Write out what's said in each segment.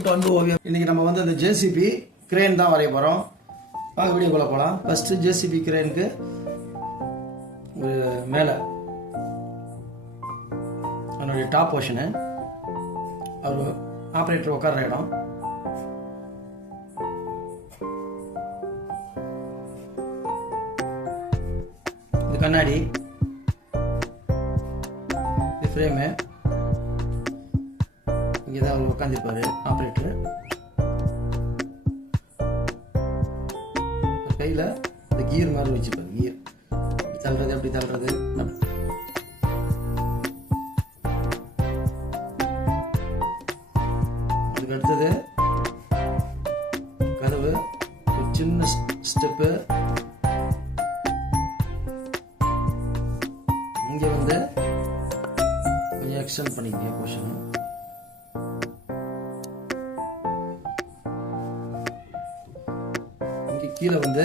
Welcome to அன்பு ஓவியம். இன்னைக்கு நம்ம வந்து அந்த ஜேசிபி கிரேன் தான் வரைய போறோம். வாங்க வீடியோக்குள்ள போகலாம். ஃபர்ஸ்ட் ஜேசிபி கிரேனுக்கு மேலே அதனுடைய டாப் போர்ஷனு, அவர் ஆப்ரேட்டர் உட்கார்ற இடம், இது கண்ணாடி, இது ஃப்ரேமு, இங்கே தான் அவர் உட்காந்துருப்பாரு ஆப்ரேட்டர். கையில் இந்த கீர் மாதிரி வச்சுப்பாரு. கீர் தள்ளுறது எப்படி தள்ளுறது. அதுக்கு அடுத்தது கதவு, ஒரு சின்ன ஸ்டெப்பு, இங்கே வந்து கொஞ்சம் எக்ஸ்டெண்ட் பண்ணிக்கங்க போர்ஷன். கீழே வந்து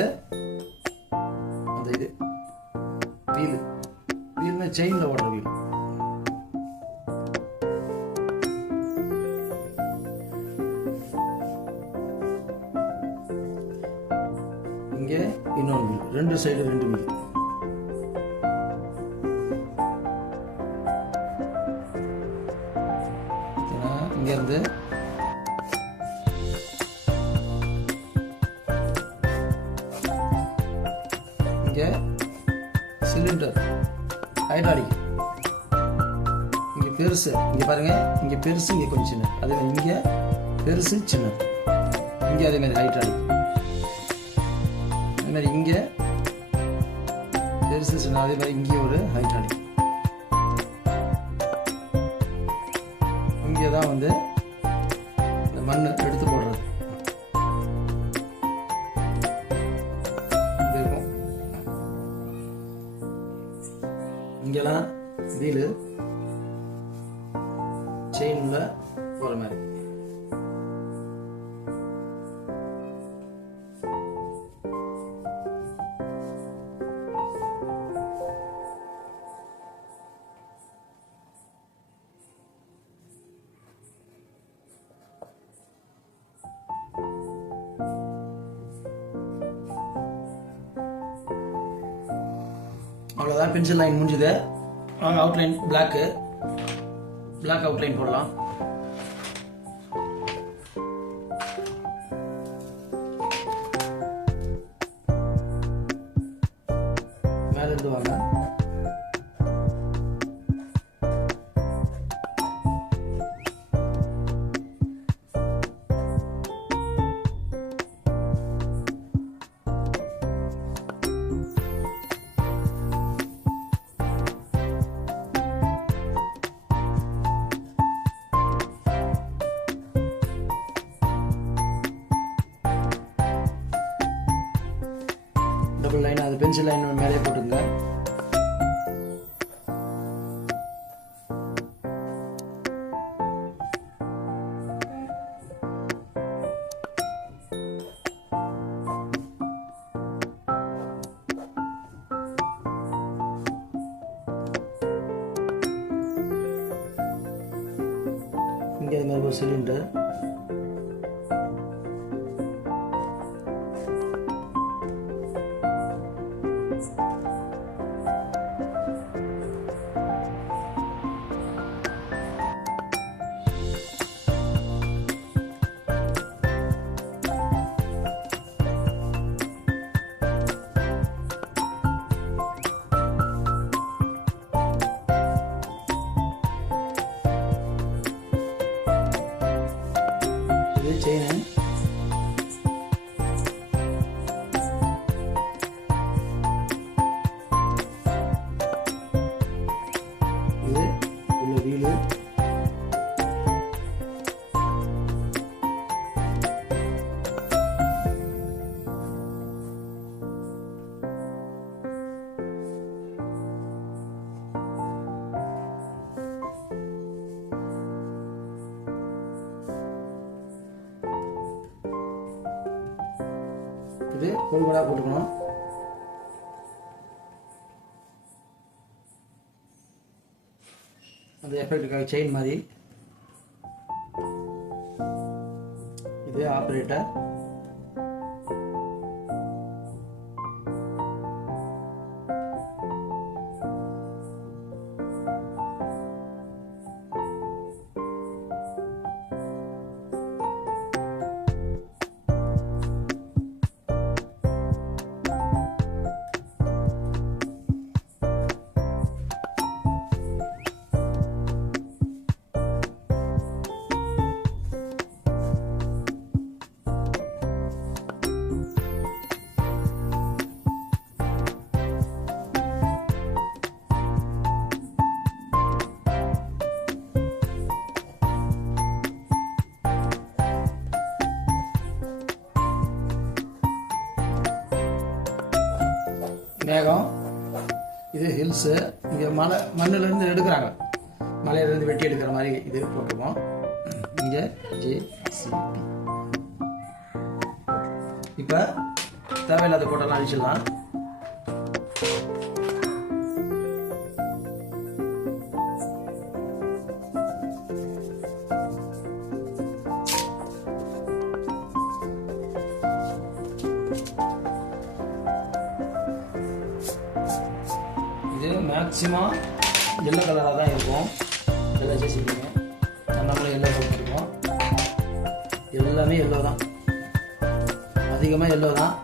அந்த இது வீல்னா செயின்ல ஓடுற வீல். இங்கே இன்னொரு வீல், ரெண்டு சைடு ரெண்டு வீல். இங்க இருந்து சிலிண்டர் ஹைட்ராலிக், இங்க பெருசு, இங்க பாருங்க, இங்க பெருசு, இங்க கொஞ்சம் சின்ன, அதே மாதிரி இங்க பெருசு சின்ன, இங்க அதே மாதிரி ஹைட்ராலிக், அதே மாதிரி இங்க பெருசு சின்ன, அதே மாதிரி இங்கே ஒரு ஹைட்ராலிக். இங்கே தான் வந்து இந்த மண் எடுத்து போடுறது. இங்கெல்லாம் வீலு செயின்ல போற மாதிரி. அவ்வளோதான், பென்சில் லைன் முடிஞ்சுது. வாங்க அவுட்லைன் பிளாக் அவுட்லைன் போடலாம். மேல இருந்து வாங்க. டபுள் லைன், அது பென்சில் லைன் மேலே போட்டுங்க. இங்கே அது மாதிரி ஒரு சிலிண்டர், இது செயின், இது உள்ள வீலு, இது கோல்கோடா போட்டுக்கணும். அந்த எஃபெக்ட்டுக்காக செயின் மாதிரி டிஸ்ப்ளே ஆப்ரேட்டர். மேகம், இது ஹில்ஸு. இங்கே மண்ணிலேருந்து எடுக்கிறாங்க, மலையிலேருந்து வெட்டி எடுக்கிற மாதிரி இது போட்டுருவோம். இங்கே JCB. இப்போ தேவையில்லாத போட்டெல்லாம் அழிச்சிடலாம். இது மேக்சிமம் எல்லோ கலராக தான் இருக்கும். எல்லாம் ஜெசிபிங்க நம்மளும் எல்லோ போட்டுருக்கோம். எல்லாமே எல்லோ தான், அதிகமாக எல்லோ தான்.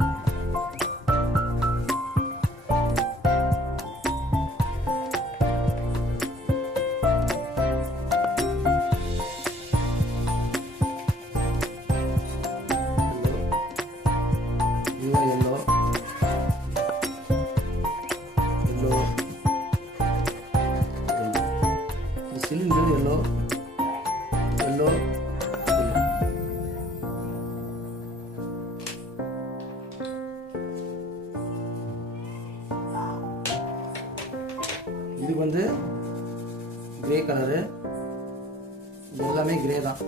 Cylinder yellow yellow. இது வந்து கிரே கலரு. இது எல்லாமே கிரே தான்.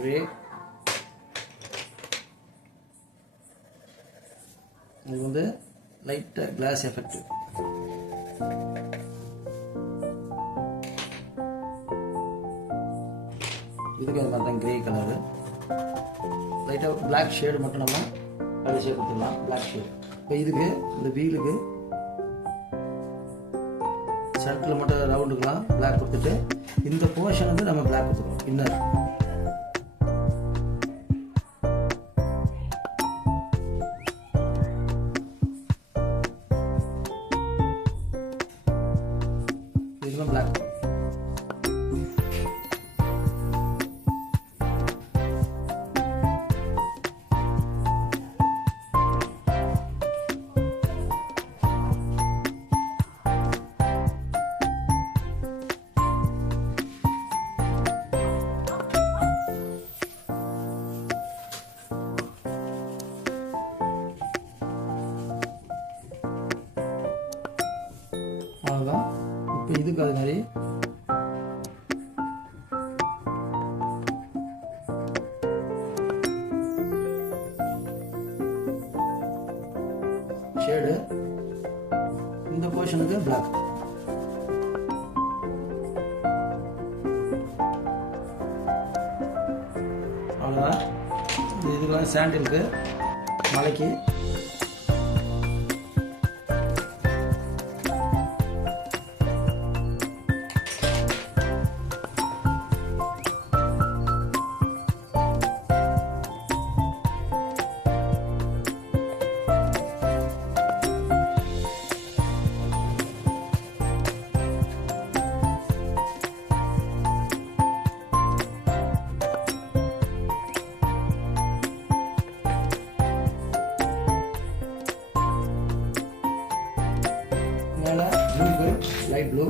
கிரே. இது வந்து லைட் கிளாஸ் எஃபெக்ட். இதுக்கு அது மாதிரி தான் கிரே கலரு. லைட்டாக பிளாக் ஷேடு மட்டும் நம்ம கடைசியாக கொடுத்துடலாம், பிளாக் ஷேடு. இப்போ இதுக்கு இந்த வீலுக்கு ஷர்ட்டில் மட்டும் ரவுண்டுக்கலாம் பிளாக் கொடுத்துட்டு, இந்த போர்ஷன் வந்து நம்ம பிளாக் கொடுத்துருவோம். இன்னர் இதெல்லாம் பிளாக். அவ்வளோதான். இப்போ இதுக்கு அது மாதிரி ஷேடு. இந்த போர்ஷனுக்கு பிளாக். அவ்வளோதான். இதுக்கெல்லாம் சாண்டிலுக்கு, மலைக்கு மேலே ப்ளூ, லைட் ப்ளூ.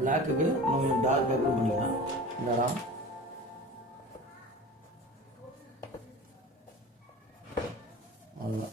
பிளாக்குக்கு நம்ம டார்க் பேப்பர் பண்ணிக்கலாம். இதெல்லாம் அவ்வளோதான்.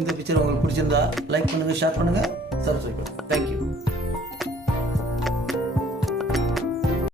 இந்த பிக்சர் உங்களுக்கு பிடிச்சிருந்தா லைக் பண்ணுங்கள், ஷேர் பண்ணுங்கள், சப்ஸ்கிரைப் பண்ணுங்கள். தேங்க்யூ.